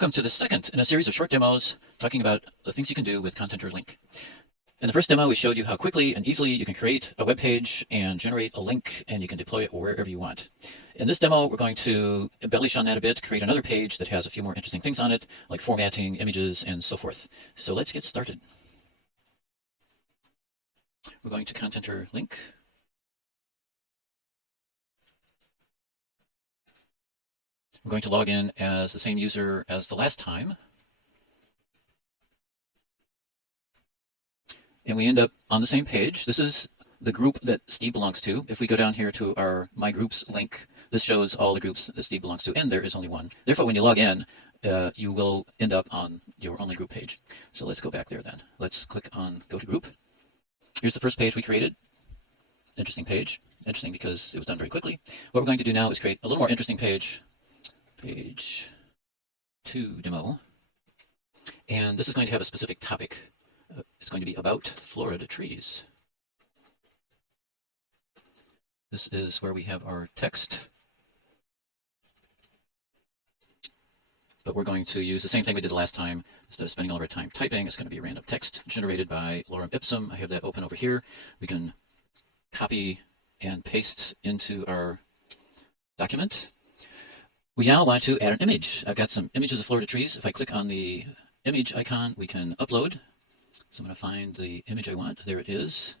Welcome to the second in a series of short demos talking about the things you can do with content or link. In the first demo, we showed you how quickly and easily you can create a web page and generate a link, and you can deploy it wherever you want. In this demo, we're going to embellish on that a bit, create another page that has a few more interesting things on it, like formatting, images, and so forth. So let's get started. We're going to content or link. We're going to log in as the same user as the last time. And we end up on the same page. This is the group that Steve belongs to. If we go down here to our My Groups link, this shows all the groups that Steve belongs to, and there is only one. Therefore, when you log in, you will end up on your only group page. So let's go back there then. Let's click on Go to Group. Here's the first page we created. Interesting page. Interesting because it was done very quickly. What we're going to do now is create a little more interesting page. Page 2 demo. And this is going to have a specific topic. It's going to be about Florida trees. This is where we have our text. But we're going to use the same thing we did last time. Instead of spending all of our time typing, it's going to be random text generated by lorem ipsum. I have that open over here. We can copy and paste into our document. We now want to add an image. I've got some images of Florida trees. If I click on the image icon, we can upload. So I'm going to find the image I want. There it is.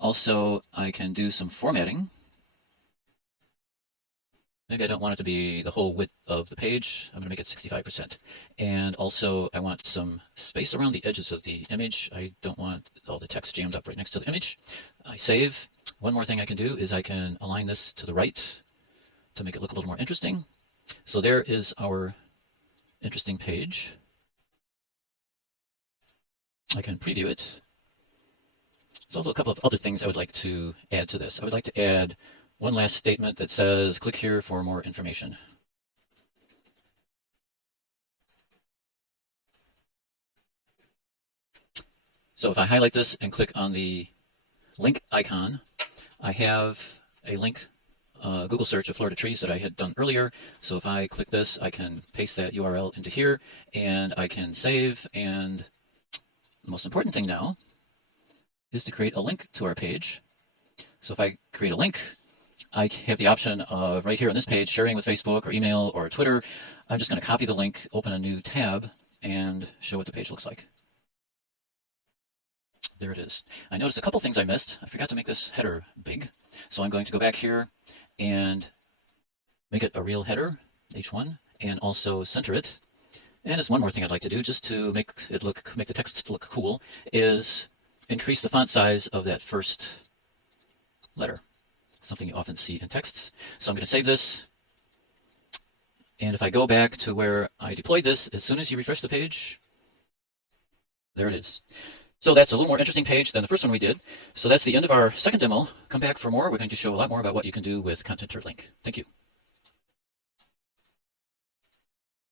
Also, I can do some formatting. Maybe I don't want it to be the whole width of the page. I'm going to make it 65%. And also, I want some space around the edges of the image. I don't want all the text jammed up right next to the image. I save. One more thing I can do is I can align this to the right to make it look a little more interesting. So there is our interesting page. I can preview it. There's also a couple of other things I would like to add to this. I would like to add one last statement that says, click here for more information. So if I highlight this and click on the link icon, I have a link, Google search of Florida trees that I had done earlier. So if I click this, I can paste that URL into here and I can save. And the most important thing now is to create a link to our page. So if I create a link, I have the option of right here on this page, sharing with Facebook or email or Twitter. I'm just going to copy the link, open a new tab, and show what the page looks like. There it is. I noticed a couple things I missed. I forgot to make this header big. So I'm going to go back here and make it a real header, H1, and also center it. And there's one more thing I'd like to do just to make the text look cool, is increase the font size of that first letter. Something you often see in texts. So I'm going to save this. And if I go back to where I deployed this, as soon as you refresh the page, there it is. So that's a little more interesting page than the first one we did. So that's the end of our second demo. Come back for more. We're going to show a lot more about what you can do with content or link. Thank you.